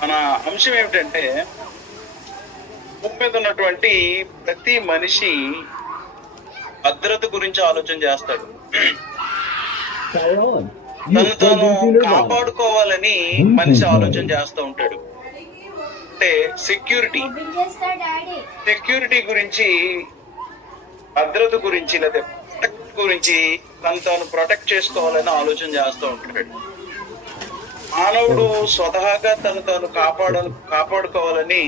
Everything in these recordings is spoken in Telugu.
మన అంశం ఏమిటంటే, భూమి మీద ఉన్నటువంటి ప్రతి మనిషి భద్రత గురించి ఆలోచన చేస్తాడు. తను తాను కాపాడుకోవాలని మనిషి ఆలోచన చేస్తూ ఉంటాడు. అంటే సెక్యూరిటీ గురించి, భద్రత గురించి, లేదా ప్రొటెక్ట్ గురించి తను తాను ప్రొటెక్ట్ చేసుకోవాలని ఆలోచన చేస్తూ ఉంటాడు. మానవుడు స్వతహాగా తను తాను కాపాడుకోవాలని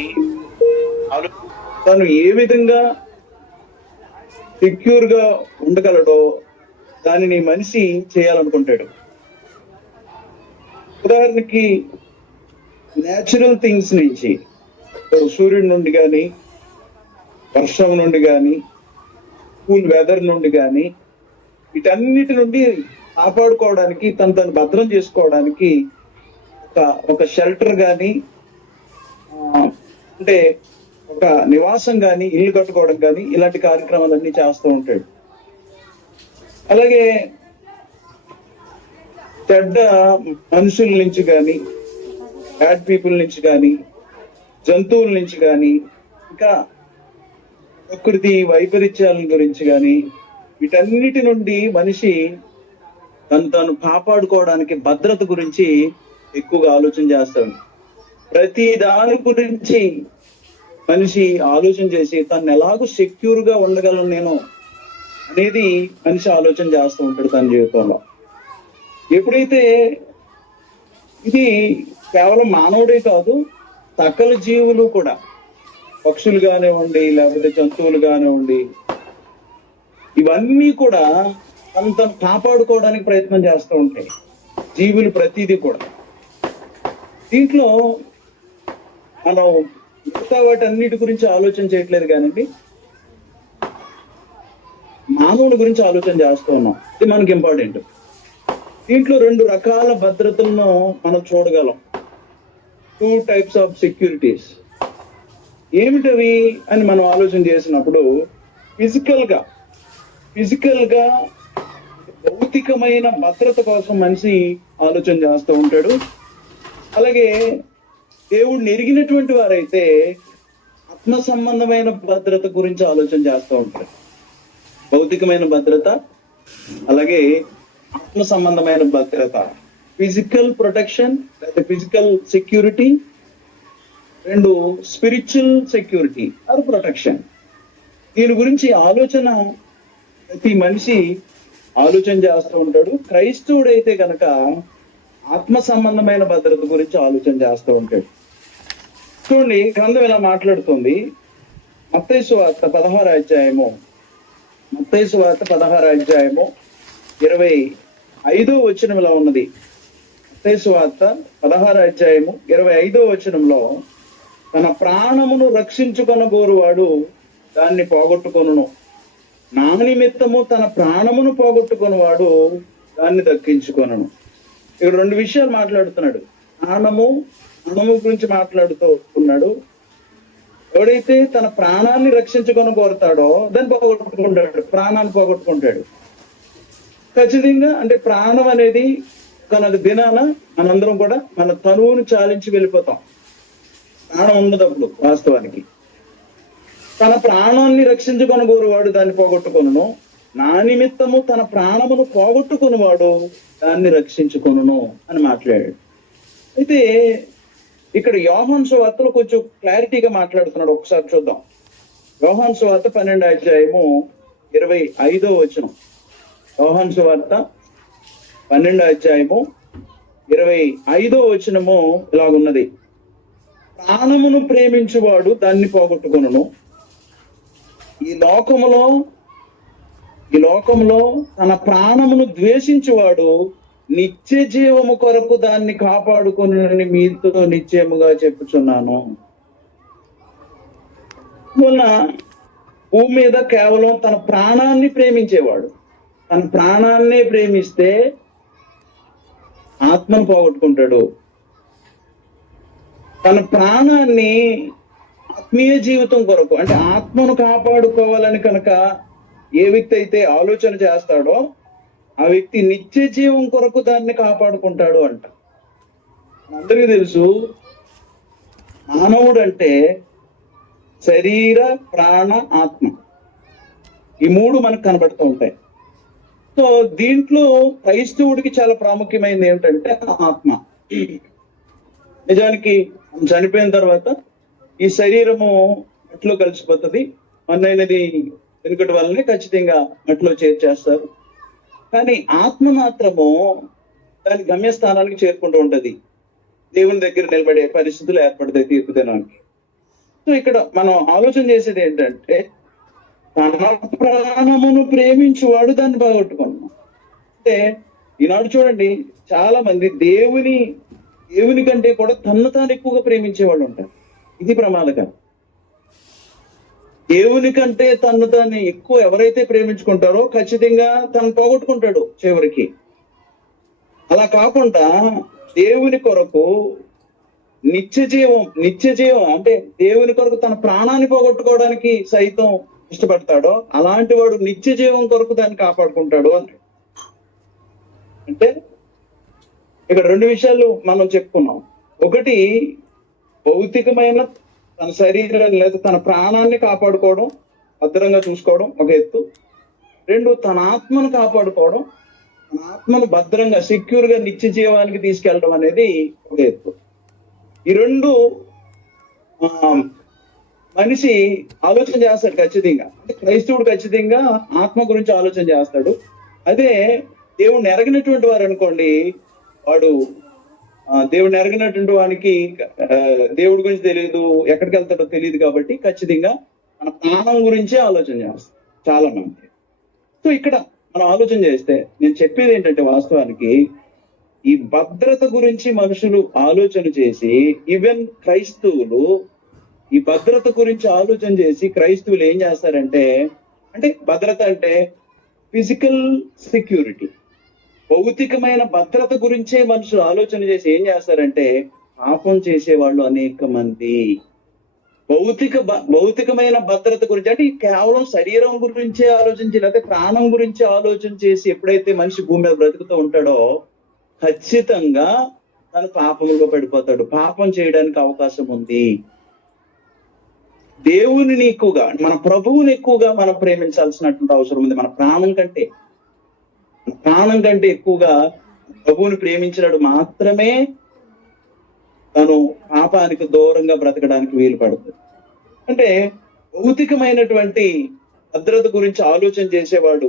తను ఏ విధంగా సెక్యూర్ గా ఉండగలడో దానిని మనిషి చేయాలనుకుంటాడు. ఉదాహరణకి నేచురల్ థింగ్స్ నుంచి, సూర్యుడి నుండి కానీ, వర్షం నుండి కానీ, కూల్ వెదర్ నుండి కానీ, వీటన్నిటి నుండి కాపాడుకోవడానికి, తను భద్రం చేసుకోవడానికి ఒక షెల్టర్ కానీ, అంటే ఒక నివాసం కానీ, ఇల్లు కట్టుకోవడం కానీ, ఇలాంటి కార్యక్రమాలన్నీ చేస్తూ ఉంటాడు. అలాగే చెడ్డ మనుషుల నుంచి కానీ, బ్యాడ్ పీపుల్ నుంచి కానీ, జంతువుల నుంచి కానీ, ఇంకా ప్రకృతి వైపరీత్యాల గురించి కానీ, వీటన్నిటి నుండి మనిషి తను కాపాడుకోవడానికి భద్రత గురించి ఎక్కువగా ఆలోచన చేస్తాడు. ప్రతి దాని గురించి మనిషి ఆలోచన చేసి తను ఎలాగో సెక్యూర్ గా ఉండగలను నేను అనేది మనిషి ఆలోచన చేస్తూ ఉంటాడు తన జీవితంలో. ఎప్పుడైతే ఇది కేవలం మానవుడే కాదు, సకల జీవులు కూడా, పక్షులు కానివ్వండి, లేకపోతే జంతువులు కానివ్వండి, ఇవన్నీ కూడా తను కాపాడుకోవడానికి ప్రయత్నం చేస్తూ ఉంటాయి. జీవులు ప్రతిదీ కూడా. దీంట్లో మనం మిగతా వాటి అన్నిటి గురించి ఆలోచన చేయట్లేదు కానండి, మానవుని గురించి ఆలోచన చేస్తూ ఉన్నాం. ఇది మనకి ఇంపార్టెంట్. దీంట్లో 2 రకాల భద్రతలను మనం చూడగలం. 2 types ఆఫ్ సెక్యూరిటీస్. ఏమిటవి అని మనం ఆలోచన చేసినప్పుడు, ఫిజికల్ గా భౌతికమైన భద్రత కోసం మనిషి ఆలోచన చేస్తూ ఉంటాడు. అలాగే దేవుడిని ఎరిగినటువంటి వారైతే ఆత్మ సంబంధమైన భద్రత గురించి ఆలోచన చేస్తూ ఉంటారు. భౌతికమైన భద్రత, అలాగే ఆత్మ సంబంధమైన భద్రత, ఫిజికల్ ప్రొటెక్షన్ లేదా physical security, 2 spiritual security or protection. దీని గురించి ఆలోచన ప్రతి మనిషి ఆలోచన చేస్తూ ఉంటాడు. క్రైస్తవుడైతే కనుక ఆత్మ సంబంధమైన భద్రత గురించి ఆలోచన చేస్తూ ఉంటాడు. చూడండి, గ్రంథం ఇలా మాట్లాడుతుంది. మత్తయి సువార్త 16వ అధ్యాయము 25వ వచనం ఇలా ఉన్నది. మత్తయి సువార్త 16వ అధ్యాయము 25వ వచనంలో, తన ప్రాణమును రక్షించుకొనగోరువాడు దాన్ని పోగొట్టుకొనును, నా నిమిత్తము తన ప్రాణమును పోగొట్టుకొనివాడు దాన్ని దక్కించుకొనును. ఇక్కడ 2 విషయాలు మాట్లాడుతున్నాడు. ప్రాణము గురించి మాట్లాడుతూ ఉన్నాడు. ఎవడైతే తన ప్రాణాన్ని రక్షించుకొని కోరుతాడో దాన్ని పోగొట్టుకుంటాడు, ప్రాణాన్ని పోగొట్టుకుంటాడు ఖచ్చితంగా. అంటే ప్రాణం అనేది ఒక దినాన మనందరం కూడా మన తనువును చాలించి వెళ్ళిపోతాం. ప్రాణం ఉండదప్పుడు వాస్తవానికి. తన ప్రాణాన్ని రక్షించుకొని కోరువాడు దాన్ని పోగొట్టుకొనును, నా నిమిత్తము తన ప్రాణమును పోగొట్టుకునివాడు దాన్ని రక్షించుకొనును అని మాట్లాడాడు. అయితే ఇక్కడ యోహాను సువార్తలో కొంచెం క్లారిటీగా మాట్లాడుతున్నాడు. ఒకసారి చూద్దాం. యోహాను సువార్త 12వ అధ్యాయము 25వ వచనం. యోహాను సువార్త 12వ అధ్యాయము 25వ వచనము ఇలాగున్నది. ప్రాణమును ప్రేమించువాడు దాన్ని పోగొట్టుకొనును, ఈ లోకములో తన ప్రాణమును ద్వేషించువాడు నిత్య జీవము కొరకు దాన్ని కాపాడుకొని మీతో నిశ్చయముగా చెప్పుచున్నాను. మొన్న భూమి మీద కేవలం తన ప్రాణాన్ని ప్రేమించేవాడు, తన ప్రాణాన్నే ప్రేమిస్తే ఆత్మను పోగొట్టుకుంటాడు. తన ప్రాణాన్ని ఆత్మీయ జీవితం కొరకు, అంటే ఆత్మను కాపాడుకోవాలని కనుక ఏ వ్యక్తి అయితే ఆలోచన చేస్తాడో ఆ వ్యక్తి నిత్య జీవం కొరకు దాన్ని కాపాడుకుంటాడు అంట. అందరికీ తెలుసు, మానవుడు అంటే శరీర, ప్రాణ, ఆత్మ, ఈ మూడు మనకు కనబడుతూ ఉంటాయి. సో దీంట్లో క్రైస్తవుడికి చాలా ప్రాముఖ్యమైనది ఏమిటంటే ఆత్మ. నిజానికి చనిపోయిన తర్వాత ఈ శరీరము మట్టిలో కలిసిపోతుంది, మన్నైనది వెనుకటి వల్లనే ఖచ్చితంగా మట్టిలో చేర్చేస్తారు. కానీ ఆత్మ మాత్రము దాని గమ్యస్థానానికి చేరుకుంటూ ఉంటది, దేవుని దగ్గర నిలబడే పరిస్థితులు ఏర్పడతాయి తీర్పు దినానికి. సో ఇక్కడ మనం ఆలోచన చేసేది ఏంటంటే, తన ప్రాణమును ప్రేమించువాడు దాన్ని బాగొట్టుకున్నాం. అంటే ఈనాడు చూడండి, చాలా మంది దేవుని కంటే కూడా తన్ను తాను ఎక్కువగా ప్రేమించే వాళ్ళు ఉంటారు. ఇది ప్రమాదకరం. దేవుని కంటే తన్ను తాను ఎక్కువ ఎవరైతే ప్రేమించుకుంటారో ఖచ్చితంగా తను పోగొట్టుకుంటాడు చివరికి. అలా కాకుండా దేవుని కొరకు నిత్య జీవం అంటే దేవుని కొరకు తన ప్రాణాన్ని పోగొట్టుకోవడానికి సైతం ఇష్టపడతాడో అలాంటి వాడు నిత్య జీవం కొరకు దాన్ని కాపాడుకుంటాడు అని. అంటే ఇక్కడ రెండు విషయాలు మనం చెప్పుకున్నాం. ఒకటి, భౌతికమైన తన శరీరాన్ని లేదా తన ప్రాణాన్ని కాపాడుకోవడం, భద్రంగా చూసుకోవడం ఒక ఎత్తు. రెండు, తన ఆత్మను కాపాడుకోవడం, తన ఆత్మను భద్రంగా సెక్యూర్ గా నిత్య జీవానికి తీసుకెళ్ళడం అనేది ఒక ఎత్తు. ఈ రెండు మనిషి ఆలోచన చేస్తాడు ఖచ్చితంగా. అంటే క్రైస్తవుడు ఖచ్చితంగా ఆత్మ గురించి ఆలోచన చేస్తాడు. అదే దేవుడిని ఎరగినటువంటి వారు అనుకోండి, వాడు దేవుడిని ఎరగినటువంటి వానికి దేవుడి గురించి తెలియదు, ఎక్కడికి వెళ్తాడో తెలియదు, కాబట్టి ఖచ్చితంగా మన ప్రాణం గురించే ఆలోచన చేస్తాడు చాలా మంది. సో ఇక్కడ మనం ఆలోచన చేస్తే నేను చెప్పేది ఏంటంటే, వాస్తవానికి ఈ భద్రత గురించి మనుషులు ఆలోచన చేసి, ఈవెన్ క్రైస్తవులు ఈ భద్రత గురించి ఆలోచన చేసి క్రైస్తవులు ఏం చేస్తారంటే, అంటే భద్రత అంటే ఫిజికల్ సెక్యూరిటీ, భౌతికమైన భద్రత గురించే మనుషులు ఆలోచన చేసి ఏం చేస్తారంటే పాపం చేసేవాళ్ళు అనేక మంది. భౌతికమైన భద్రత గురించి అంటే కేవలం శరీరం గురించే ఆలోచించి లేకపోతే ప్రాణం గురించి ఆలోచన చేసి ఎప్పుడైతే మనిషి భూమి మీద బ్రతుకుతూ ఉంటాడో ఖచ్చితంగా తను పాపంలో పడిపోతాడు. పాపం చేయడానికి అవకాశం ఉంది. దేవుని ఎక్కువగా, మన ప్రభువుని ఎక్కువగా మనం ప్రేమించాల్సినటువంటి అవసరం ఉంది. మన ప్రాణం కంటే ఎక్కువగా ప్రభువుని ప్రేమించినాడు మాత్రమే తను పాపానికి దూరంగా బ్రతకడానికి వీలు పడుతుంది. అంటే భౌతికమైనటువంటి భద్రత గురించి ఆలోచన చేసేవాడు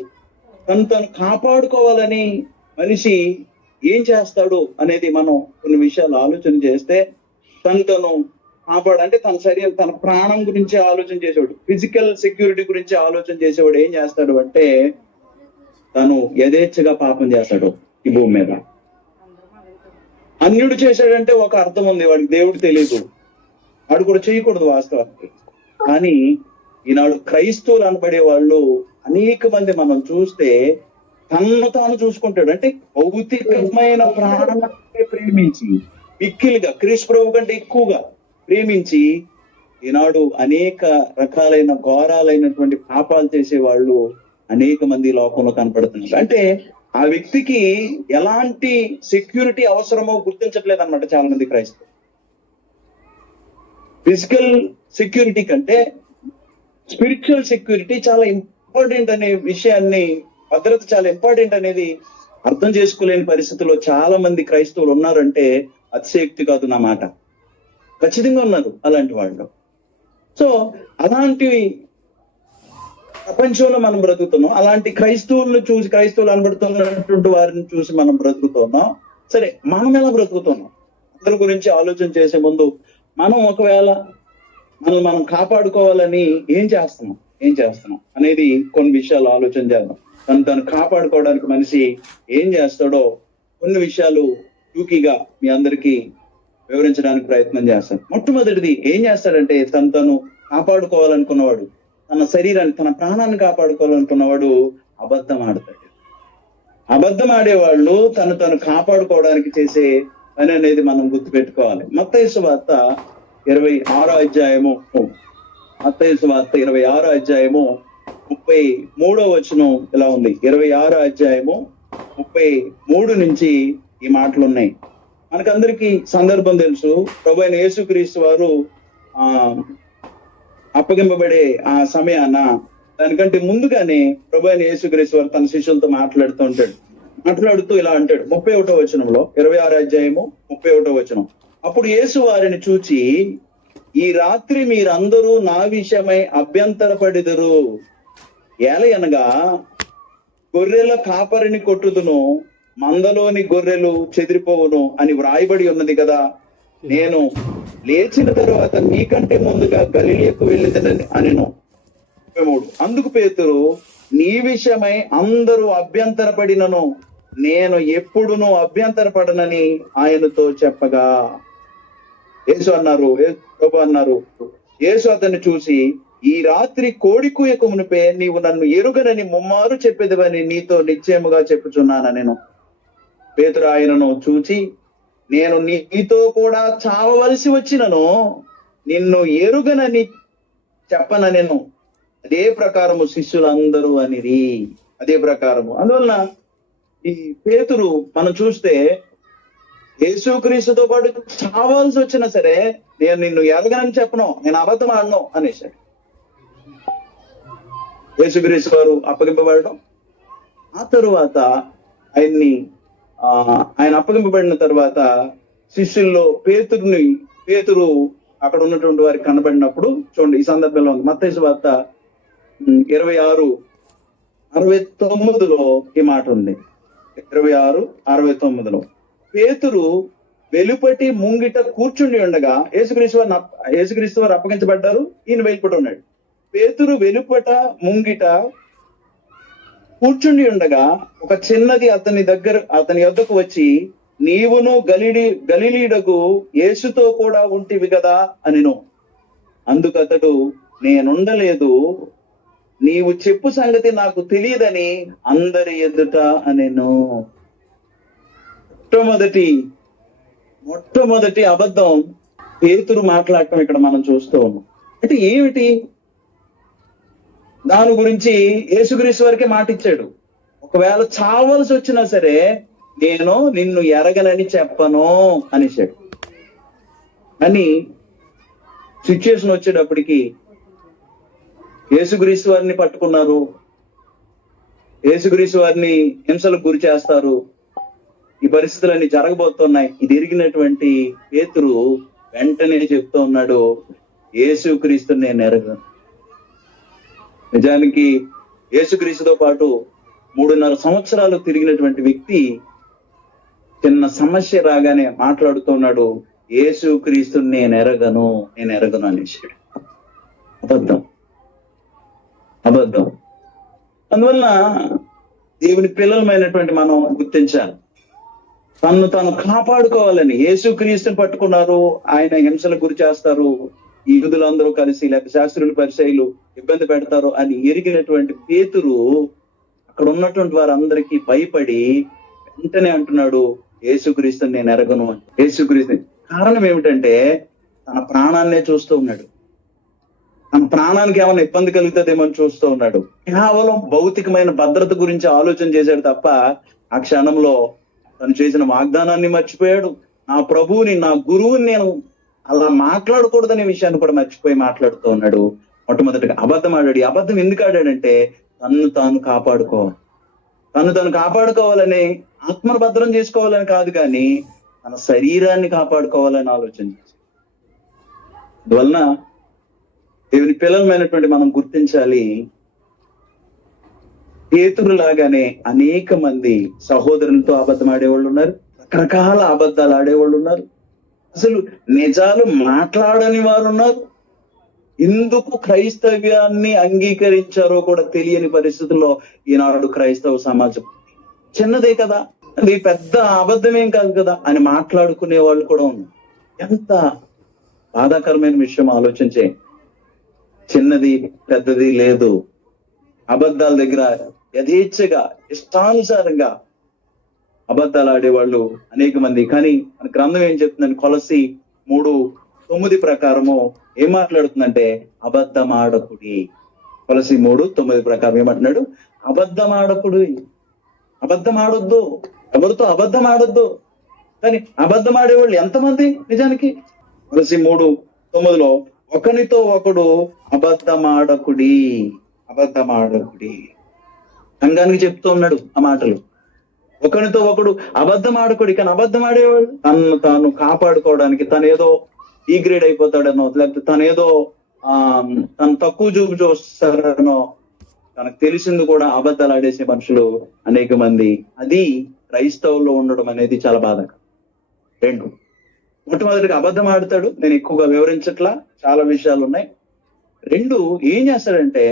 తను కాపాడుకోవాలని మనిషి ఏం చేస్తాడు అనేది మనం కొన్ని విషయాలు ఆలోచన చేస్తే, తను అంటే తన శరీరం, తన ప్రాణం గురించి ఆలోచన చేసేవాడు, ఫిజికల్ సెక్యూరిటీ గురించి ఆలోచన చేసేవాడు ఏం చేస్తాడు అంటే తను యథేచ్ఛగా పాపం చేస్తాడు ఈ భూమి మీద. అన్యుడు చేశాడంటే ఒక అర్థం ఉంది, వాడికి దేవుడు తెలియదు, వాడు కూడా చేయకూడదు వాస్తవానికి. కానీ ఈనాడు క్రైస్తవులు అనబడే వాళ్ళు అనేక మంది మనం చూస్తే తను తాను చూసుకుంటాడు. అంటే భౌతికమైన ప్రాణాన్ని ప్రేమించి మిక్కిలిగా క్రీస్తు ప్రభు కంటే ఎక్కువగా ప్రేమించి ఈనాడు అనేక రకాలైన ఘోరాలైనటువంటి పాపాలు చేసే వాళ్ళు అనేక మంది లోకంలో కనపడుతున్నారు. అంటే ఆ వ్యక్తికి ఎలాంటి సెక్యూరిటీ అవసరమో గుర్తించట్లేదు అన్నమాట చాలా మంది క్రైస్తవులు. ఫిజికల్ సెక్యూరిటీ కంటే స్పిరిచువల్ సెక్యూరిటీ చాలా ఇంపార్టెంట్ అనే విషయాన్ని, భద్రత చాలా ఇంపార్టెంట్ అనేది అర్థం చేసుకోలేని పరిస్థితుల్లో చాలా మంది క్రైస్తవులు ఉన్నారంటే అతిశయోక్తి కాదు నా మాట. ఖచ్చితంగా ఉన్నారు అలాంటి వాళ్ళు. సో అలాంటివి ప్రపంచంలో మనం బ్రతుకుతున్నాం. అలాంటి క్రైస్తవులు అనబడుతున్నటువంటి వారిని చూసి మనం బ్రతుకుతున్నాం. సరే, మనం ఎలా బ్రతుకుతున్నాం అందరి గురించి ఆలోచన చేసే ముందు మనం ఒకవేళ మనం కాపాడుకోవాలని ఏం చేస్తున్నాం అనేది కొన్ని విషయాలు ఆలోచన చేద్దాం. తను కాపాడుకోవడానికి మనిషి ఏం చేస్తాడో కొన్ని విషయాలు టూకీగా మీ అందరికీ వివరించడానికి ప్రయత్నం చేస్తాను. మొట్టమొదటిది ఏం చేస్తాడంటే, తను కాపాడుకోవాలనుకున్నవాడు, తన శరీరాన్ని, తన ప్రాణాన్ని కాపాడుకోవాలనుకున్నవాడు అబద్ధం ఆడతాడు. అబద్ధం ఆడేవాళ్ళు తను కాపాడుకోవడానికి చేసే పని అనేది మనం గుర్తుపెట్టుకోవాలి. మత్తయి సువార్త 26వ అధ్యాయము 33వ వచనం ఇలా ఉంది. 26వ అధ్యాయము 33 నుంచి ఈ మాటలు ఉన్నాయి. మనకందరికీ సందర్భం తెలుసు. ప్రభువైన యేసుక్రీస్తు వారు ఆ అప్పగింపబడే ఆ సమయాన దానికంటే ముందుగానే ప్రభు అయిన యేసుక్రీస్తు వారు తన శిష్యులతో మాట్లాడుతూ ఇలా అంటాడు 31వ వచనంలో, 26వ అధ్యాయము 31వ వచనం. అప్పుడు యేసు వారిని చూచి, ఈ రాత్రి మీరందరూ నా విషయమై అభ్యంతరపడిదురు. ఏలయనగా గొర్రెల కాపరిని కొట్టుదును, మందలోని గొర్రెలు చెదిరిపోవును అని వ్రాయబడి ఉన్నది కదా. నేను లేచిన తరువాత మీకంటే ముందుగా గలిలయకు వెళ్ళిదనని అనెను. 33. అందుకు పేతురు, నీ విషయమై అందరూ అభ్యంతరపడినను నేను ఎప్పుడునూ అభ్యంతరపడనని ఆయనతో చెప్పగా, ప్రభు అన్నారు, యేసు అతన్ని చూసి, ఈ రాత్రి కోడి కూయక మునిపే నీవు నన్ను ఎరుగనని ముమ్మారు చెప్పేదివని నీతో నిశ్చయముగా చెప్పుచున్నాను నేను. పేతురు ఆయనను చూచి, నేను నీతో కూడా చావవలసి వచ్చినను నిన్ను ఎరుగనని చెప్పననెను. అదే ప్రకారము శిష్యులందరూ అనిరి. అదే ప్రకారము. అందువలన ఈ పేతురు మనం చూస్తే యేసుక్రీస్తుతో పాటు చావాల్సి వచ్చినా సరే నేను నిన్ను ఎరగనని చెప్పను, నేను అబద్ధం ఆడను అనేసాడు. యేసుక్రీస్తు వారు అప్పగింపబడడం, ఆ తరువాత ఆయన అప్పగింపబడిన తర్వాత శిష్యుల్లో పేతురు అక్కడ ఉన్నటువంటి వారికి కనబడినప్పుడు చూడండి, ఈ సందర్భంలో ఉంది మత్తయి సువార్త 26:69 ఈ మాట ఉంది. 26:69 పేతురు వెలుపటి ముంగిట కూర్చుండి ఉండగా, యేసుక్రీస్తు వారు అప్పగించబడ్డారు, ఈయన వెలుపట ఉన్నాడు. పేతురు వెలుపట ముంగిట కూర్చుండి ఉండగా ఒక చిన్నది అతని యొద్దకు వచ్చి, నీవును గలిలీయుడగు యేసుతో కూడా ఉంటివి కదా అనెను. అందుకతడు, నేనుండలేదు, నీవు చెప్పు సంగతి నాకు తెలియదని అందరి ఎదుట అనెను. మొట్టమొదటి అబద్ధం పేతురు మాట్లాడటం ఇక్కడ మనం చూస్తూ ఉన్నాం. అంటే ఏమిటి? దాని గురించి యేసుక్రీస్తు వారికే మాట ఇచ్చాడు, ఒకవేళ చావలసి వచ్చినా సరే నేను నిన్ను ఎరగనని చెప్పను అనేసాడు. అని సిచ్యుయేషన్ వచ్చేటప్పటికి యేసుక్రీస్తు వారిని పట్టుకున్నారు, యేసుక్రీస్తు వారిని హింసలకు గురి చేస్తారు, ఈ పరిస్థితులన్నీ జరగబోతున్నాయి. ఇది ఎరిగినటువంటి పేతురు వెంటనే చెప్తూ ఉన్నాడు, యేసుక్రీస్తు నేను ఎరగను. నిజానికి యేసుక్రీస్తుతో పాటు 3.5 సంవత్సరాలు తిరిగినటువంటి వ్యక్తి చిన్న సమస్య రాగానే మాట్లాడుతున్నాడు, యేసుక్రీస్తు నేను ఎరగను అనేసాడు. అబద్ధం. అందువలన దేవుని పిల్లలమైనటువంటి మనం గుర్తించాలి, తను కాపాడుకోవాలని. యేసుక్రీస్తుని పట్టుకున్నారు, ఆయన హింసలకు గురి చేస్తారు, ఈ యూదులందరూ కలిసి లేకపోతే శాస్త్రులు పరిసయ్యులు ఇబ్బంది పెడతారు అని ఎరిగినటువంటి పేతురు అక్కడ ఉన్నటువంటి వారందరికీ భయపడి వెంటనే అంటున్నాడు, యేసుక్రీస్తుని నేను ఎరగను. యేసుక్రీస్తు కారణం ఏమిటంటే తన ప్రాణాన్నే చూస్తూ ఉన్నాడు, తన ప్రాణానికి ఏమైనా ఇబ్బంది కలుగుతుందేమో అని చూస్తూ ఉన్నాడు. కేవలం భౌతికమైన భద్రత గురించి ఆలోచన చేశాడు తప్ప ఆ క్షణంలో తను చేసిన వాగ్దానాన్ని మర్చిపోయాడు. నా ప్రభువుని, నా గురువుని నేను అలా మాట్లాడకూడదనే విషయాన్ని కూడా మర్చిపోయి మాట్లాడుతూ ఉన్నాడు. మొట్టమొదటిగా అబద్ధం ఆడాడు. ఈ అబద్ధం ఎందుకు ఆడాడంటే తను కాపాడుకోవాలని, ఆత్మను భద్రం చేసుకోవాలని కాదు, కానీ తన శరీరాన్ని కాపాడుకోవాలని ఆలోచన చేశాడు. అందువలన దేవుని పిల్లలమైనటువంటి మనం గుర్తించాలి, పేతురు లాగానే అనేక మంది సహోదరులతో అబద్ధం ఆడేవాళ్ళు ఉన్నారు, రకరకాల అబద్ధాలు ఆడేవాళ్ళు ఉన్నారు, అసలు నిజాలు మాట్లాడని వారు ఉన్నారు. ఎందుకు క్రైస్తవ్యాన్ని అంగీకరించారో కూడా తెలియని పరిస్థితుల్లో ఈనాడు క్రైస్తవ సమాజం. చిన్నదే కదా, అది పెద్ద అబద్ధమేం కాదు కదా అని మాట్లాడుకునే వాళ్ళు కూడా ఉన్నారు. ఎంత బాధాకరమైన విషయం ఆలోచించే. చిన్నది పెద్దది లేదు. అబద్ధాల దగ్గర యథేచ్ఛగా ఇష్టానుసారంగా అబద్ధాలు ఆడేవాళ్ళు అనేక మంది. కానీ మన గ్రంథం ఏం చెప్తుందని కొలసి 3:9 ప్రకారము ఏం మాట్లాడుతుందంటే అబద్ధం ఆడకుడి. కొలసి 3:9 ప్రకారం ఏమంటున్నాడు? అబద్ధం ఆడొద్దు, ఎవరితో అబద్ధం ఆడొద్దు. కానీ అబద్ధం ఆడేవాళ్ళు ఎంతమంది నిజానికి? కొలసి 3:9 ఒకనితో ఒకడు అబద్ధమాడకుడి. సంఘానికి చెప్తూ ఉన్నాడు ఆ మాటలు. ఒకరితో ఒకడు అబద్ధం ఆడకుడి. కానీ అబద్ధం ఆడేవాడు తను తాను కాపాడుకోవడానికి, తను ఏదో ఈ గ్రేడ్ అయిపోతాడనో, లేకపోతే తను ఏదో తను తక్కువ చూపు చూస్తాడనో, తనకు తెలిసింది కూడా అబద్ధాలు ఆడేసే మనుషులు అనేక మంది. అది క్రైస్తవుల్లో ఉండడం అనేది చాలా బాధకరం. రెండు, మొట్టమొదటిగా అబద్ధం ఆడతాడు. నేను ఎక్కువగా వివరించట్లా, చాలా విషయాలు ఉన్నాయి. రెండు, ఏం చేస్తాడంటే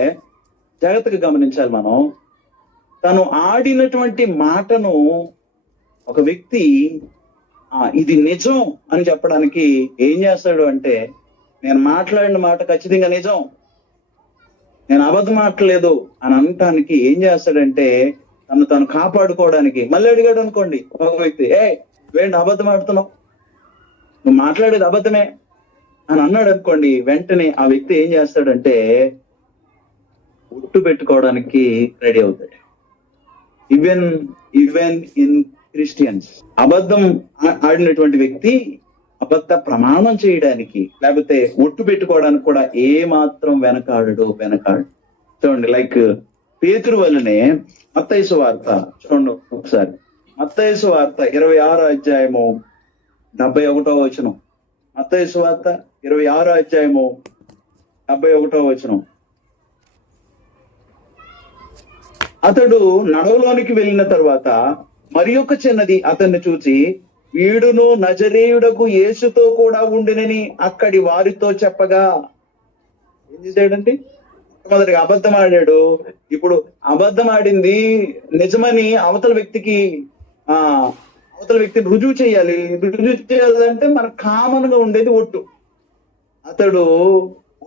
జాగ్రత్తగా గమనించాలి మనం. తను ఆడినటువంటి మాటను ఒక వ్యక్తి ఇది నిజం అని చెప్పడానికి ఏం చేస్తాడు అంటే, నేను మాట్లాడిన మాట ఖచ్చితంగా నిజం, నేను అబద్ధం మాట్లాడలేదు అని అనటానికి ఏం చేస్తాడంటే, తను కాపాడుకోవడానికి మళ్ళీ అడిగాడు అనుకోండి ఒక వ్యక్తి, వేండి అబద్ధం ఆడుతున్నావు, నువ్వు మాట్లాడేది అబద్ధమే అని అన్నాడు అనుకోండి, వెంటనే ఆ వ్యక్తి ఏం చేస్తాడంటే ఒట్టు పెట్టుకోవడానికి రెడీ అవుతాడు. ఈవెన్ ఇన్ క్రిస్టియన్స్ అబద్ధం ఆడినటువంటి వ్యక్తి అబద్ధ ప్రమాణం చేయడానికి, లేకపోతే ఒట్టు పెట్టుకోవడానికి కూడా ఏ మాత్రం వెనకాడు. చూడండి, లైక్ పేతురు వల్లనే మత్తయి సువార్త చూడండి ఒకసారి. మత్తయి సువార్త 26వ అధ్యాయము 71వ వచనం. మత్తయి సువార్త 26వ అధ్యాయము 71వ వచనం. అతడు నడవలోనికి వెళ్ళిన తర్వాత మరి ఒక చిన్నది అతన్ని చూచి, వీడును నజరేయుడకు యేసుతో కూడా ఉండినని అక్కడి వారితో చెప్పగా. ఏం చేశాడండి? మొదటిగా అబద్ధం ఆడాడు. ఇప్పుడు అబద్ధం ఆడింది నిజమని అవతల వ్యక్తిని రుజువు చేయాలంటే మనకు కామన్ గా ఉండేది ఒట్టు. అతడు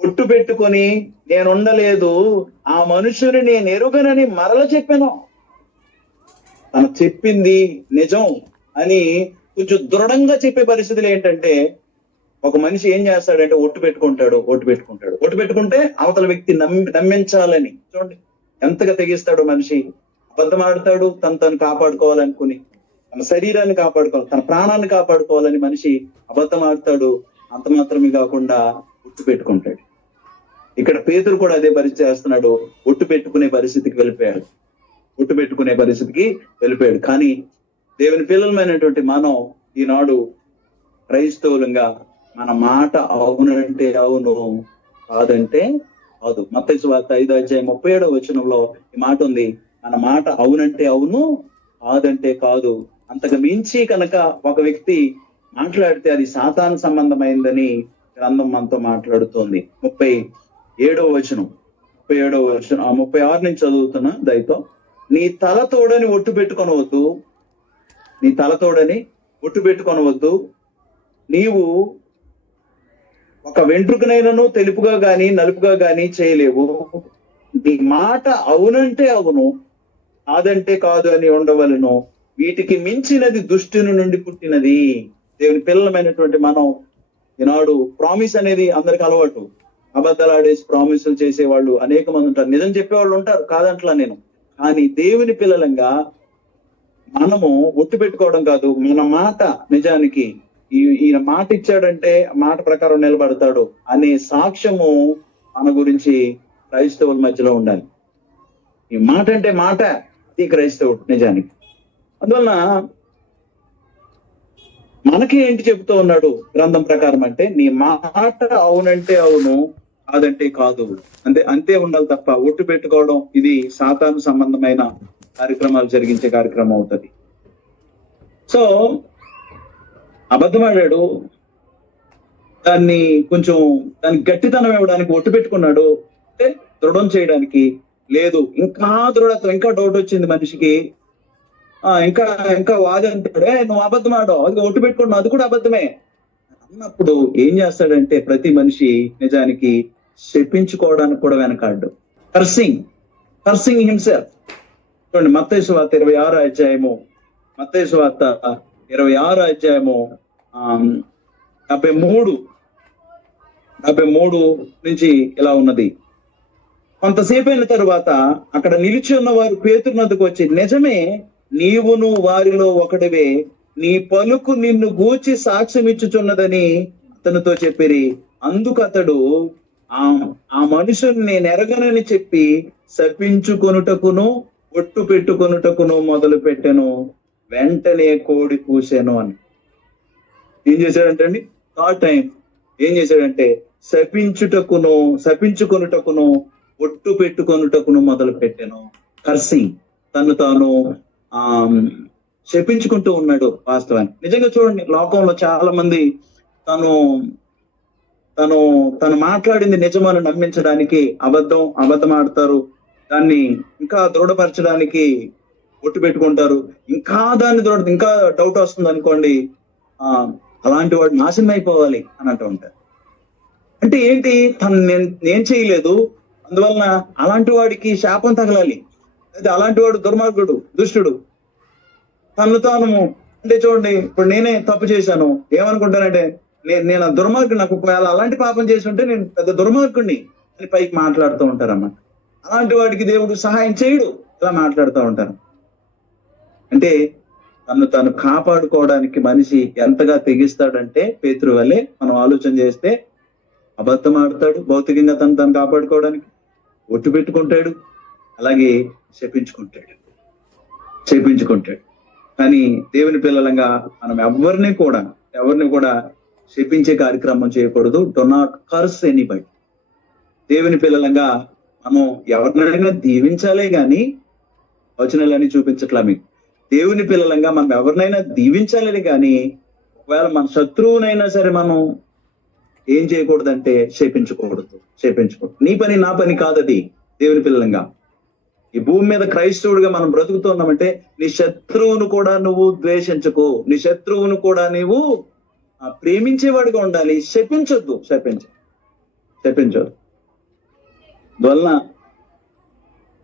ఒట్టు పెట్టుకొని, నేను ఉండలేదు, ఆ మనుషుని నేను ఎరుగనని మరల చెప్పాను. తను చెప్పింది నిజం అని కొంచెం దృఢంగా చెప్పే పరిస్థితులు ఏంటంటే, ఒక మనిషి ఏం చేస్తాడంటే ఒట్టు పెట్టుకుంటే అవతల వ్యక్తి నమ్మించాలని. చూడండి ఎంతగా తెగిస్తాడు మనిషి. అబద్ధం ఆడతాడు తను కాపాడుకోవాలనుకుని, తన శరీరాన్ని కాపాడుకోవాలి, తన ప్రాణాన్ని కాపాడుకోవాలని మనిషి అబద్ధం ఆడతాడు. అంత మాత్రమే కాకుండా ఒట్టు పెట్టుకుంటాడు. ఇక్కడ పేతురు కూడా అదే పరిస్థితి చేస్తున్నాడు. ఒట్టు పెట్టుకునే పరిస్థితికి వెళ్ళిపోయాడు. కానీ దేవుని పిల్లలమైనటువంటి మనం ఈనాడు క్రైస్తవులంగా మన మాట అవునంటే అవును, కాదంటే కాదు. మత్తయి సువార్త 5వ అధ్యాయం 37వ వచనంలో ఈ మాట ఉంది. మన మాట అవునంటే అవును, కాదంటే కాదు. అంతకు మించి కనుక ఒక వ్యక్తి మాట్లాడితే అది సాతాను సంబంధమైందని గ్రంథం మనతో మాట్లాడుతోంది. 37వ వచనం 36 నుంచి చదువుతున్నా దయతో. నీ తలతోడని ఒట్టు పెట్టుకొనవద్దు, నీవు ఒక వెంట్రుకనైనను తెలుపుగా గాని నలుపుగా గాని చేయలేవు. నీ మాట అవునంటే అవును, కాదంటే కాదు అని ఉండవలను. వీటికి మించినది దుష్టుని నుండి పుట్టినది. దేవుని పిల్లలమైనటువంటి మనం ఈనాడు ప్రామిస్ అనేది అందరికి అలవాటు. అబద్ధాలు ఆడేసి ప్రామిసులు చేసేవాళ్ళు అనేక మంది ఉంటారు, నిజం చెప్పేవాళ్ళు ఉంటారు, కాదంట్లా నేను. కానీ దేవుని పిల్లలంగా మనము ఒట్టు పెట్టుకోవడం కాదు, మన మాట నిజానికి ఈయన మాట ఇచ్చాడంటే మాట ప్రకారం నిలబడతాడు అనే సాక్ష్యము మన గురించి క్రైస్తవుల మధ్యలో ఉండాలి. ఈ మాట అంటే మాట, ఈ క్రైస్తవుడు నిజానికి. అందువలన మనకి ఏంటి చెబుతూ ఉన్నాడు గ్రంథం ప్రకారం అంటే, నీ మాట అవునంటే అవును, కాదంటే కాదు, అంతే ఉండాలి తప్ప ఒట్టు పెట్టుకోవడం ఇది సాతాను సంబంధమైన కార్యక్రమాలు జరిగించే కార్యక్రమం అవుతుంది. సో అబద్ధం ఆడాడు, దాన్ని గట్టితనం ఇవ్వడానికి ఒట్టు పెట్టుకున్నాడు అంటే దృఢం చేయడానికి. లేదు, ఇంకా దృఢత్వం, ఇంకా డౌట్ వచ్చింది మనిషికి, ఇంకా వాదంటాడు, నువ్వు అబద్ధం ఆడావు, అది ఒట్టు పెట్టుకున్నావు, అది కూడా అబద్ధమే అన్నప్పుడు ఏం చేస్తాడంటే ప్రతి మనిషి నిజానికి శపించుకోవడానికి కూడా వెనకాడు. Cursing himself. చూడండి మత్తయి సువార్త 26వ అధ్యాయము 73 నుంచి ఇలా ఉన్నది. కొంతసేపు అయిన తరువాత అక్కడ నిలిచి ఉన్న వారు పేతురు నద్దకు వచ్చి, నిజమే, నీవును వారిలో ఒకటివే, నీ పలుకు నిన్ను గూర్చి సాక్ష్యం ఇచ్చుచున్నదని అతనితో చెప్పిరి. అందుకు అతడు ఆ ఆ మనుషుని నేను ఎరగనని చెప్పి శపించుకొనుటకును ఒట్టు పెట్టుకొనుటకును మొదలు పెట్టెను. వెంటనే కోడి కూసెను అని. ఏం చేశాడంటే అండి, థర్డ్ టైం ఏం చేశాడంటే శపించుకొనుటకును ఒట్టు పెట్టుకొనుటకును మొదలు పెట్టెను. కర్సింగ్, తను తాను ఆ శపించుకుంటూ ఉన్నాడు. వాస్తవానికి నిజంగా చూడండి, లోకంలో చాలా మంది తను తను తను మాట్లాడింది నిజమని నమ్మించడానికి అబద్ధం ఆడతారు. దాన్ని ఇంకా దృఢపరచడానికి ఒట్టు పెట్టుకుంటారు. ఇంకా డౌట్ వస్తుంది అనుకోండి, అలాంటి వాడు నాశనం అయిపోవాలి అని అంటూ ఉంటారు. అంటే ఏంటి, తను నేను చేయలేదు, అందువలన అలాంటి వాడికి శాపం తగలాలి, అయితే అలాంటి వాడు దుర్మార్గుడు, దుష్టుడు. తను తాను అంటే చూడండి, ఇప్పుడు నేనే తప్పు చేశాను, ఏమనుకుంటానంటే నేను దుర్మార్గుడు, నాకు ఒకవేళ అలాంటి పాపం చేసి ఉంటే నేను పెద్ద దుర్మార్గుడిని అని పైకి మాట్లాడుతూ ఉంటారమ్మా. అలాంటి వాడికి దేవుడు సహాయం చేయడు, ఇలా మాట్లాడుతూ ఉంటారు. అంటే తను కాపాడుకోవడానికి మనిషి ఎంతగా తెగిస్తాడంటే, పేతురు వల్లే మనం ఆలోచన చేస్తే అబద్ధం ఆడతాడు, భౌతికంగా తను కాపాడుకోవడానికి ఒట్టు పెట్టుకుంటాడు, అలాగే శపించుకుంటాడు. కానీ దేవుని పిల్లలంగా మనం ఎవరిని కూడా శపించే కార్యక్రమం చేయకూడదు. Do not curse anybody. దేవుని పిల్లలంగా మనం ఎవరినైనా దీవించాలే గాని, వచనాలని చూపించట్లా మీకు, దేవుని పిల్లలంగా మనం ఎవరినైనా దీవించాలని కానీ, ఒకవేళ మన శత్రువునైనా సరే మనం ఏం చేయకూడదంటే శపించకూడదు. నీ పని నా పని కాదది. దేవుని పిల్లలంగా ఈ భూమి మీద క్రైస్తవుడిగా మనం బ్రతుకుతున్నామంటే, నీ శత్రువును కూడా నువ్వు ద్వేషించకు, నీ శత్రువును కూడా నీవు ప్రేమించేవాడిగా ఉండాలి. శపించొద్దు. వలన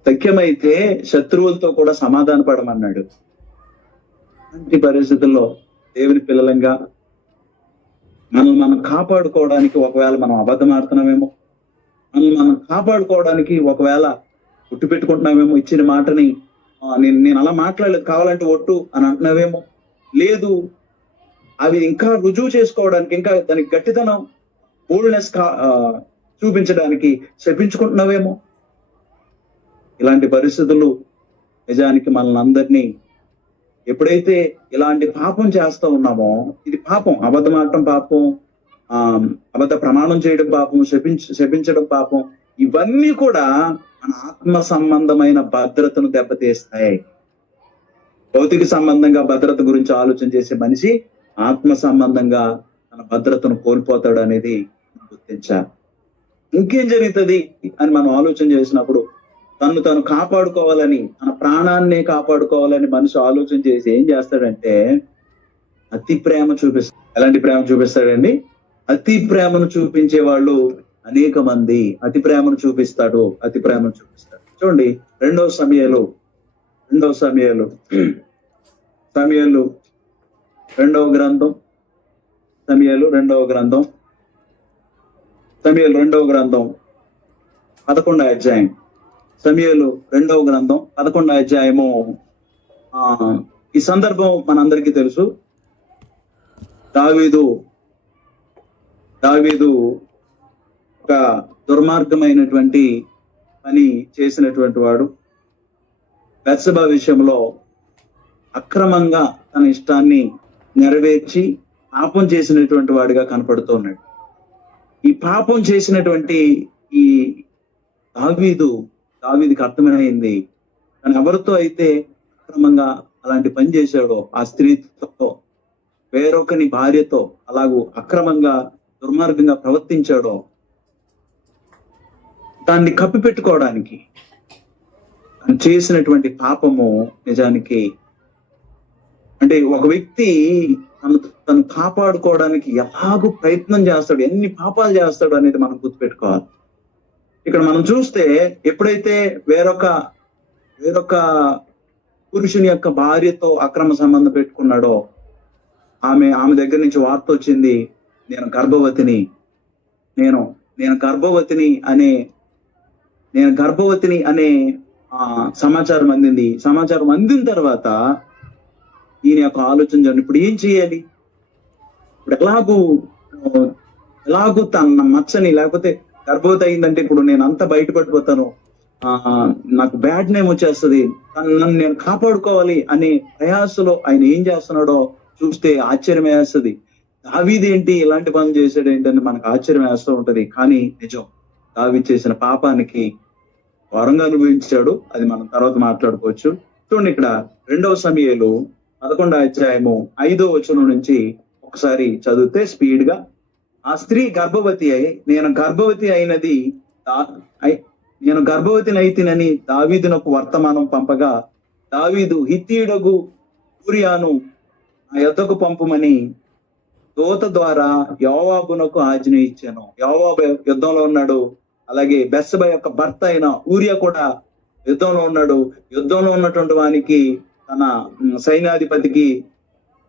సఖ్యమైతే శత్రువులతో కూడా సమాధాన పడమన్నాడు. అలాంటి పరిస్థితుల్లో దేవుని పిల్లలంగా మనం కాపాడుకోవడానికి, ఒకవేళ మనం అబద్ధం ఆడుతున్నామేమో, మనం కాపాడుకోవడానికి ఒకవేళ ఒట్టు పెట్టుకుంటున్నామేమో, ఇచ్చిన మాటని నేను అలా మాట్లాడలేదు, కావాలంటే ఒట్టు అని అంటున్నావేమో, లేదు అవి ఇంకా రుజువు చేసుకోవడానికి, ఇంకా దానికి గట్టితనం, బోల్డ్నెస్ చూపించడానికి శపించుకుంటున్నావేమో. ఇలాంటి పరిస్థితులు నిజానికి మనల్ని అందరినీ, ఎప్పుడైతే ఇలాంటి పాపం చేస్తూ ఉన్నామో, ఇది పాపం, అబద్ధం ఆడటం పాపం, అబద్ధ ప్రమాణం చేయడం పాపం, శపించడం పాపం, ఇవన్నీ కూడా మన ఆత్మ సంబంధమైన భద్రతను దెబ్బతీస్తాయి. భౌతిక సంబంధంగా భద్రత గురించి ఆలోచన చేసే మనిషి ఆత్మ సంబంధంగా తన భద్రతను కోల్పోతాడు అనేది గుర్తించాలి. ఇంకేం జరుగుతుంది అని మనం ఆలోచన చేసినప్పుడు, తను కాపాడుకోవాలని, తన ప్రాణాన్ని కాపాడుకోవాలని మనిషి ఆలోచన చేసి ఏం చేస్తాడంటే అతి ప్రేమ చూపిస్తాడు. ఎలాంటి ప్రేమ చూపిస్తాడండి? అతి ప్రేమను చూపించే వాళ్ళు అనేక మంది. అతి ప్రేమను చూపిస్తాడు. చూడండి, రెండవ సమయాలు రెండవ గ్రంథం 11వ అధ్యాయం. సమూయేలు 2వ గ్రంథం 11వ అధ్యాయము. ఈ సందర్భం మనందరికీ తెలుసు. దావీదు ఒక దుర్మార్గమైనటువంటి పని చేసినటువంటి వాడు. బత్షెబ విషయంలో అక్రమంగా తన ఇష్టాన్ని నెరవేర్చి పాపం చేసినటువంటి వాడిగా కనపడుతున్నాడు. ఈ పాపం చేసినటువంటి ఈ దావీదుకి అర్థమైంది, తను ఎవరితో అయితే అక్రమంగా అలాంటి పని చేశాడో, ఆ స్త్రీతో, వేరొకని భార్యతో అలాగూ అక్రమంగా దుర్మార్గంగా ప్రవర్తించాడో, దాన్ని కప్పిపెట్టుకోవడానికి చేసినటువంటి పాపము నిజానికి, అంటే ఒక వ్యక్తి తను కాపాడుకోవడానికి ఎలాగూ ప్రయత్నం చేస్తాడు, ఎన్ని పాపాలు చేస్తాడు అనేది మనం గుర్తుపెట్టుకోవాలి. ఇక్కడ మనం చూస్తే, ఎప్పుడైతే వేరొక పురుషుని యొక్క భార్యతో అక్రమ సంబంధం పెట్టుకున్నాడో, ఆమె దగ్గర నుంచి వార్త వచ్చింది, నేను గర్భవతిని అనే సమాచారం అందింది. సమాచారం అందిన తర్వాత ఈయన యొక్క ఆలోచన, ఇప్పుడు ఏం చేయాలి, ఇప్పుడు ఎలాగూ ఎలాగూ తన మచ్చని, లేకపోతే గర్భవతి అయిందంటే ఇప్పుడు నేను అంతా బయటపడిపోతాను, నాకు బ్యాడ్ నేమ్ వచ్చేస్తుంది, నన్ను నేను కాపాడుకోవాలి అనే ప్రయాసలో ఆయన ఏం చేస్తున్నాడో చూస్తే ఆశ్చర్యం వేస్తుంది. దావీదు ఏంటి ఇలాంటి పనులు చేశాడు ఏంటని మనకు ఆశ్చర్యం వేస్తూ ఉంటది. కానీ నిజం, దావీదు చేసిన పాపానికి ఘోరంగా అనుభవించాడు. అది మనం తర్వాత మాట్లాడుకోవచ్చు. చూడండి, ఇక్కడ 2వ సమూయేలు 11వ అధ్యాయము 5వ వచనం నుంచి ఒకసారి చదివితే స్పీడ్ గా. ఆ స్త్రీ గర్భవతి అయి నేను గర్భవతిని అయితినని దావీదునకు వర్తమానం పంపగా, దావీదు హిత్తీయుడగు ఊరియాను ఆ యొద్దకు పంపుమని దూత ద్వారా యోవాబునకు ఆజ్ఞ ఇచ్చాను. యోవాబు యుద్ధంలో ఉన్నాడు, అలాగే బెత్షెబ యొక్క భర్త అయిన ఊరియా కూడా యుద్ధంలో ఉన్నాడు. యుద్ధంలో ఉన్నటువంటి వానికి తన సైన్యాధిపతికి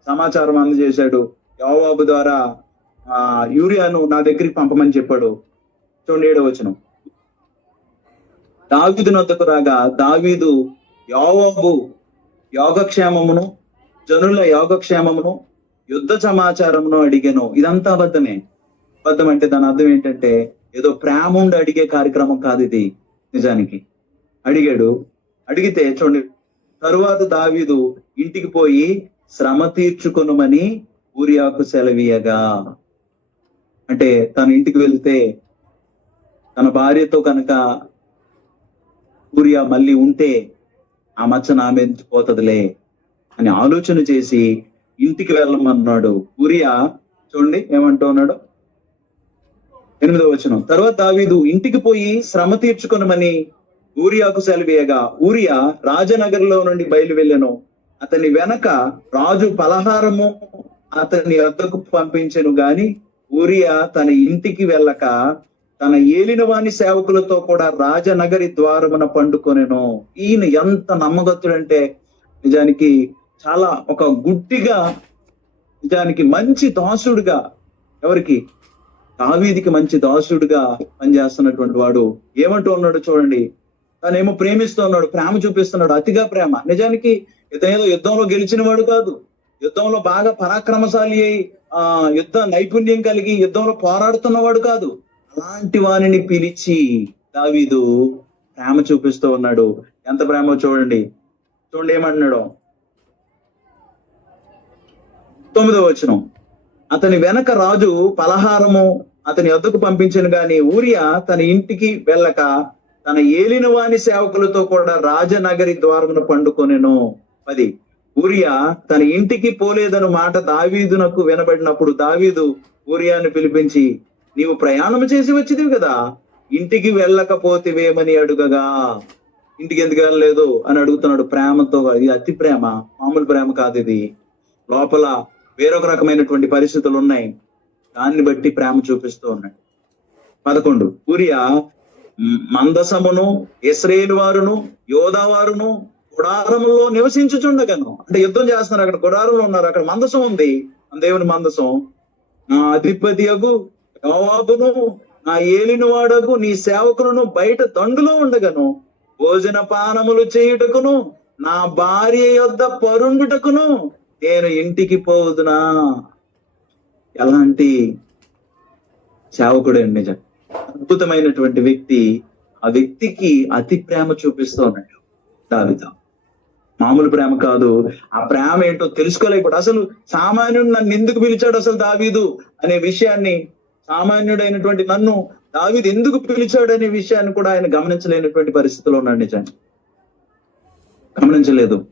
సమాచారం అందజేశాడు. యోవాబు ద్వారా యూరియాను నా దగ్గరికి పంపమని చెప్పాడు. చూడండి 7వ వచనం. దావీదు నొద్దకు రాగా దావీదు యోవాబు యోగక్షేమమును జనుల యోగక్షేమమును యుద్ధ సమాచారమును అడిగాను. ఇదంతా అబద్ధమే. అబద్ధం అంటే దాని అర్థం ఏంటంటే ఏదో ప్రేమ ఉండి అడిగే కార్యక్రమం కాదు ఇది. నిజానికి అడిగాడు. అడిగితే చూడండి, తరువాత దావీదు ఇంటికి పోయి శ్రమ తీర్చుకొనుమని ఊరియాకు సెలవీయగా, అంటే తన ఇంటికి వెళ్తే తన భార్యతో కనుక ఊరియా మళ్ళీ ఉంటే ఆ మచ్చ నా మీద పోతుందిలే అని ఆలోచన చేసి ఇంటికి వెళ్ళమన్నాడు. ఊరియా చూడండి ఏమంటూ ఉన్నాడు, 8వ వచనం. తర్వాత దావీదు ఇంటికి పోయి శ్రమ తీర్చుకొనమని ఊరియాకు సెలవీయగా, ఊరియా రాజనగర్లో నుండి బయలు వెళ్ళెను. అతని వెనక రాజు పలహారము అతని వద్దకు పంపించెను గాని ఊరియా తన ఇంటికి వెళ్ళక తన ఏలిన వాని సేవకులతో కూడా రాజనగరి ద్వారమున పండుకొనెను. ఈయన ఎంత నమ్మగత్తుడంటే నిజానికి చాలా ఒక గుడ్డిగా, నిజానికి మంచి దాసుడుగా, ఎవరికి? దావీదుకి మంచి దాసుడుగా పనిచేస్తున్నటువంటి వాడు ఏమంటూ ఉన్నాడు చూడండి. తనేమో ప్రేమిస్తూ ఉన్నాడు, ప్రేమ చూపిస్తున్నాడు, అతిగా ప్రేమ. నిజానికి ఇతనేదో యుద్ధంలో గెలిచిన వాడు కాదు, యుద్ధంలో బాగా పరాక్రమశాలి అయి యుద్ధ నైపుణ్యం కలిగి యుద్ధంలో పోరాడుతున్నవాడు కాదు. అలాంటి వారిని పిలిచి దావీదు ప్రేమ చూపిస్తూ ఉన్నాడు. ఎంత ప్రేమో చూడండి. చూడండి ఏమంటున్నాడు, 9వ వచనం. అతని వెనక రాజు పలహారము అతని వద్దకు పంపించను గాని ఊరియా తన ఇంటికి వెళ్ళక తన ఏలిన వాని సేవకులతో కూడా రాజనగరి ద్వారమును పండుకొనెను. 10. ఊరియా తన ఇంటికి పోలేదను మాట దావీదునకు వినబడినప్పుడు దావీదు ఊరియాను పిలిపించి, నీవు ప్రయాణం చేసి వచ్చిదివి కదా, ఇంటికి వెళ్ళకపోతేవేమని అడుగగా, ఇంటికి ఎందుకు వెళ్ళలేదు అని అడుగుతున్నాడు ప్రేమతో. ఇది అతి ప్రేమ, మామూలు ప్రేమ కాదు. ఇది లోపల వేరొక రకమైనటువంటి పరిస్థితులు ఉన్నాయి, దాన్ని బట్టి ప్రేమ చూపిస్తూ ఉన్నాడు. 11. ఊరియా మందసమును ఇశ్రాయేలు వారును యోధా వారును గుడారములో నివసించుచుండగాను, అంటే యుద్ధం చేస్తున్నారు, అక్కడ గుడారంలో ఉన్నారు, అక్కడ మందసం ఉంది, దేవుని మందసం. నా అధిపతియగు యోవాబును నా ఏలిన వాడగు నీ సేవకులను బయట దండులో ఉండగను, భోజన పానములు చేయుటకును నా భార్య యొద్ద పరుండుటకును నేను ఇంటికి పోదునా. ఎలాంటి సేవకుడు నిజం, అద్భుతమైనటువంటి వ్యక్తి. ఆ వ్యక్తికి అతి ప్రేమ చూపిస్తూ ఉన్నాడు దావీదు. మామూలు ప్రేమ కాదు. ఆ ప్రేమ ఏంటో తెలుసుకోలేకపోతే, అసలు సామాన్యుడు నన్ను ఎందుకు పిలిచాడు అసలు దావీదు అనే విషయాన్ని, సామాన్యుడైనటువంటి నన్ను దావీదు ఎందుకు పిలిచాడు అనే విషయాన్ని కూడా ఆయన గమనించలేనటువంటి పరిస్థితిలో ఉన్నాడు. నిజాన్ని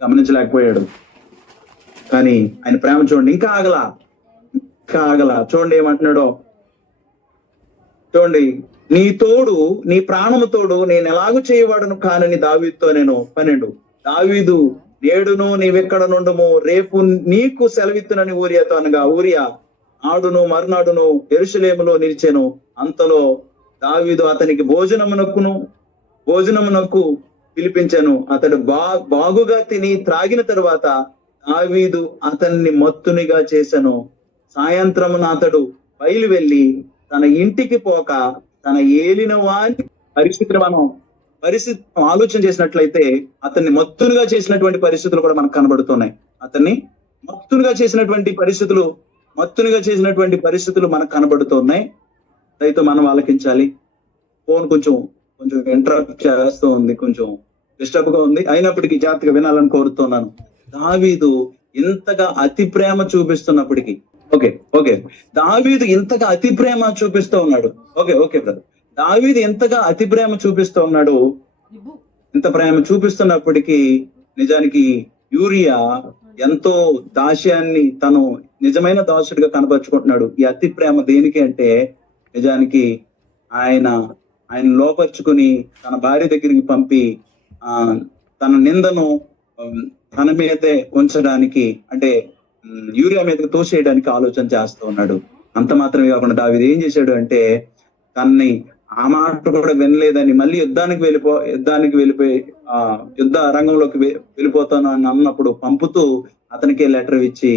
గమనించలేకపోయాడు. కానీ ఆయన ప్రేమ చూడండి, ఇంకా ఆగల. చూడండి ఏమంటున్నాడో చూడండి. నీ తోడు, నీ ప్రాణము తోడు నేను ఎలాగూ చేయవాడను కానని దావీదుతో నేను 12. దావీదు నేడును నీవెక్కడ నుండుము, రేపు నీకు సెలవిత్తునని ఊరియాతో అనగా, ఊరియా నాడును మరునాడును యెరూషలేములో నిలిచెను. అంతలో దావీదు అతనికి భోజనమునకు పిలిపించెను. అతడు బాగుగా తిని త్రాగిన తరువాత దావీదు అతన్ని మత్తునిగా చేసెను. సాయంత్రమున అతడు బయలు వెళ్లి తన ఇంటికి పోక తన ఏలిన వాని పరిస్థితి ఆలోచన చేసినట్లయితే అతన్ని మత్తునుగా చేసినటువంటి పరిస్థితులు కూడా మనకు కనబడుతున్నాయి. అతన్ని మత్తునుగా చేసినటువంటి పరిస్థితులు మనకు కనబడుతున్నాయి. దయతో మనం ఆలకించాలి. ఫోన్ కొంచెం కొంచెం ఇంటరప్ట్ చేస్తూ ఉంది, కొంచెం డిస్టర్బ్ గా ఉంది, అయినప్పటికీ జాగ్రత్తగా వినాలని కోరుతున్నాను. దావీదు ఇంతగా అతి ప్రేమ చూపిస్తున్నప్పటికీ, ఓకే ఓకే దావీదు ఇంతగా అతి ప్రేమ చూపిస్తూ ఉన్నాడు. ఓకే ఓకే బ్రదర్, దావీదు ఎంతగా అతి ప్రేమ చూపిస్తూ ఉన్నాడు. ఇంత ప్రేమ చూపిస్తున్నప్పటికీ నిజానికి యూరియా ఎంతో దాస్యాన్ని తను నిజమైన దాసుడిగా కనపరుచుకుంటున్నాడు. ఈ అతి ప్రేమ దేనికి అంటే నిజానికి ఆయన లోపరుచుకుని తన భార్య దగ్గరికి పంపి తన నిందను తన మీదే ఉంచడానికి, అంటే యూరియా మీదకి తోసేయడానికి ఆలోచన చేస్తూ ఉన్నాడు. అంత మాత్రమే కాకుండా దావీదు ఏం చేశాడు అంటే తనని ఆ మాట కూడా వినలేదని మళ్ళీ యుద్ధానికి వెళ్ళిపోయి యుద్ధ రంగంలోకి వెళ్ళిపోతాను అని అన్నప్పుడు పంపుతూ అతనికే లెటర్ ఇచ్చి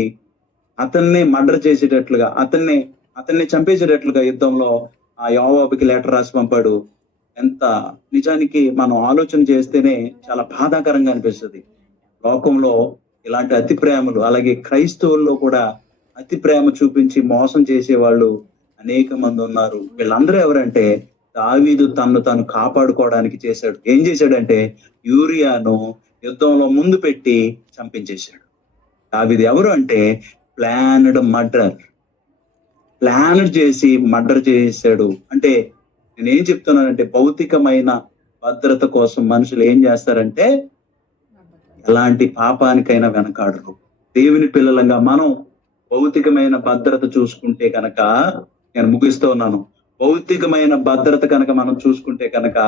అతన్ని మర్డర్ చేసేటట్లుగా, అతన్ని చంపేసేటట్లుగా యుద్ధంలో ఆ యోవాబుకి లెటర్ రాసి పంపాడు. ఎంత నిజానికి మనం ఆలోచన చేస్తేనే చాలా బాధాకరంగా అనిపిస్తుంది. లోకంలో ఇలాంటి అతి ప్రేమలు, అలాగే క్రైస్తవుల్లో కూడా అతి ప్రేమ చూపించి మోసం చేసే వాళ్ళు అనేక మంది ఉన్నారు. వీళ్ళందరూ ఎవరంటే దావీదు తను కాపాడుకోవడానికి చేశాడు. ఏం చేశాడంటే యూరియాను యుద్ధంలో ముందు పెట్టి చంపించేశాడు. దావీదు ఎవరు అంటే ప్లాన్ చేసి మర్డర్ చేశాడు. అంటే నేనేం చెప్తున్నానంటే భౌతికమైన భద్రత కోసం మనుషులు ఏం చేస్తారంటే ఎలాంటి పాపానికైనా వెనకాడరు. దేవుని పిల్లలంగా మనం భౌతికమైన భద్రత చూసుకుంటే కనుక, నేను ముగిస్తూ ఉన్నాను, భౌతికమైన భద్రత కనుక మనం చూసుకుంటే కనుక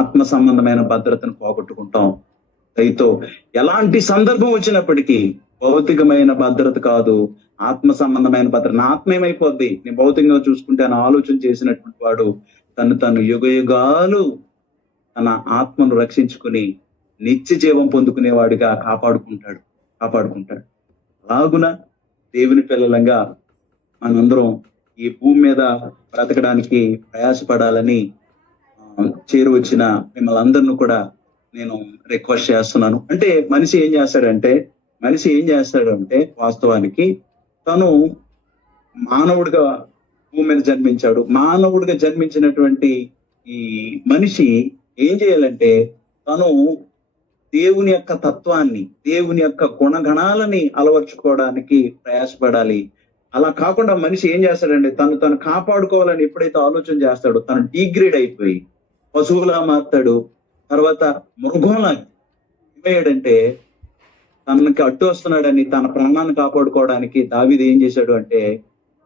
ఆత్మ సంబంధమైన భద్రతను పోగొట్టుకుంటాం. అయితే ఎలాంటి సందర్భం వచ్చినప్పటికీ భౌతికమైన భద్రత కాదు, ఆత్మ సంబంధమైన భద్రత. నా ఆత్మ ఏమైపోద్ది, నేను భౌతికంగా చూసుకుంటే అని ఆలోచన చేసినటువంటి వాడు తను యుగయుగాలు తన ఆత్మను రక్షించుకుని నిత్య జీవం పొందుకునేవాడిగా కాపాడుకుంటాడు. అలాగున దేవుని పిల్లలంగా మనందరం ఈ భూమి మీద బ్రతకడానికి ప్రయాసపడాలని చేరువచ్చిన మిమ్మల్ని అందరిని కూడా నేను రిక్వెస్ట్ చేస్తున్నాను. అంటే మనిషి ఏం చేస్తాడంటే వాస్తవానికి తను మానవుడిగా భూమి మీద జన్మించాడు. మానవుడిగా జన్మించినటువంటి ఈ మనిషి ఏం చేయాలంటే తను దేవుని యొక్క తత్వాన్ని, దేవుని యొక్క గుణగణాలని అలవర్చుకోవడానికి ప్రయాసపడాలి. అలా కాకుండా మనిషి ఏం చేస్తాడంటే తను కాపాడుకోవాలని ఎప్పుడైతే ఆలోచన చేస్తాడో తను డిగ్రేడ్ అయిపోయి పశువులా మారుతాడు. తర్వాత మృగంలా ఏమయ్యాడంటే తనకి అడ్డు వస్తున్నాడని తన ప్రాణాన్ని కాపాడుకోవడానికి దావీదు ఏం చేశాడు అంటే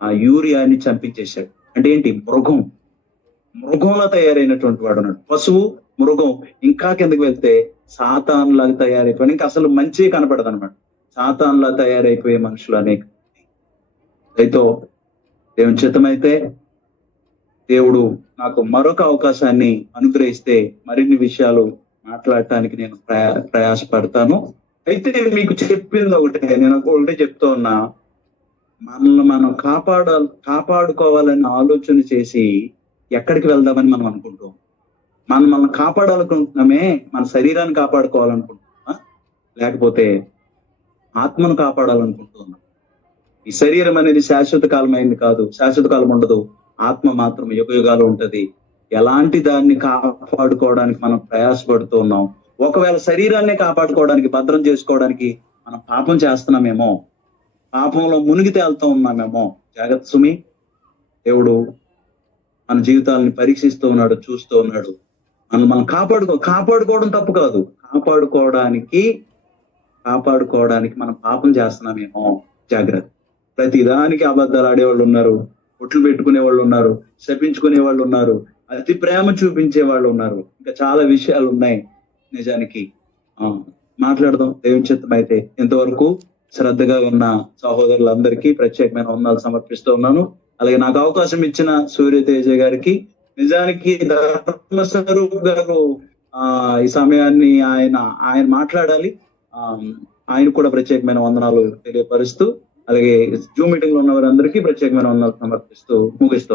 ఆ యూరియాని చంపించేశాడు. అంటే ఏంటి, మృగంలా తయారైనటువంటి వాడు అన్నాడు. పశువు, మృగం, ఇంకా కిందకి వెళ్తే సాతాన్ లాగా తయారైపోయి, ఇంకా అసలు మంచి కనపడదు అనమాట. సాతాన్ లా తయారైపోయే మనుషులు అనేక. అయితే దేవుని చిత్తమైతే దేవుడు నాకు మరొక అవకాశాన్ని అనుగ్రహిస్తే మరిన్ని విషయాలు మాట్లాడటానికి నేను ప్రయాసపడతాను. అయితే మీకు చెప్పింది ఒకటే, నేను ఒకటే చెప్తూ ఉన్నా, మనల్ని మనం కాపాడుకోవాలని ఆలోచన చేసి ఎక్కడికి వెళ్దామని మనం అనుకుంటాం. మనం కాపాడాలనుకుంటున్నామే, మన శరీరాన్ని కాపాడుకోవాలనుకుంటున్నామా, లేకపోతే ఆత్మను కాపాడాలనుకుంటున్నాం? ఈ శరీరం అనేది శాశ్వత కాలమైంది కాదు, శాశ్వత కాలం ఉండదు. ఆత్మ మాత్రం యుగయుగాలు ఉంటది. ఎలాంటి దాన్ని కాపాడుకోవడానికి మనం ప్రయాసపడుతూ ఉన్నాం. ఒకవేళ శరీరాన్ని కాపాడుకోవడానికి, భద్రం చేసుకోవడానికి మనం పాపం చేస్తున్నామేమో, పాపంలో మునిగి తేలుతూ ఉన్నామేమో. జాగ్రత్త సుమి, దేవుడు మన జీవితాలని పరీక్షిస్తూ ఉన్నాడు, చూస్తూ ఉన్నాడు. మనం కాపాడుకోవడం తప్పు కాదు, కాపాడుకోవడానికి మనం పాపం చేస్తున్నామేమో. జాగ్రత్త. ప్రతిదానికి అబద్ధాలు ఆడేవాళ్ళు ఉన్నారు, ఒట్లు పెట్టుకునే వాళ్ళు ఉన్నారు, శపించుకునే వాళ్ళు ఉన్నారు, అతి ప్రేమ చూపించే వాళ్ళు ఉన్నారు, ఇంకా చాలా విషయాలు ఉన్నాయి. నిజానికి మాట్లాడదాం దేవుని చిత్తం అయితే. ఇంతవరకు శ్రద్ధగా ఉన్న సహోదరులందరికీ ప్రత్యేకమైన వందనాలు సమర్పిస్తూ ఉన్నాను. అలాగే నాకు అవకాశం ఇచ్చిన సూర్యతేజ గారికి, నిజానికి ధర్మస్వరూప్ గారు ఈ సమయాన్ని ఆయన మాట్లాడాలి, ఆయన కూడా ప్రత్యేకమైన వందనాలు తెలియపరుస్తూ, అలాగే జూమ్ మీటింగ్ లో ఉన్న వారందరికీ ప్రత్యేకమైన వందనాలు సమర్పిస్తూ ముగిస్తూ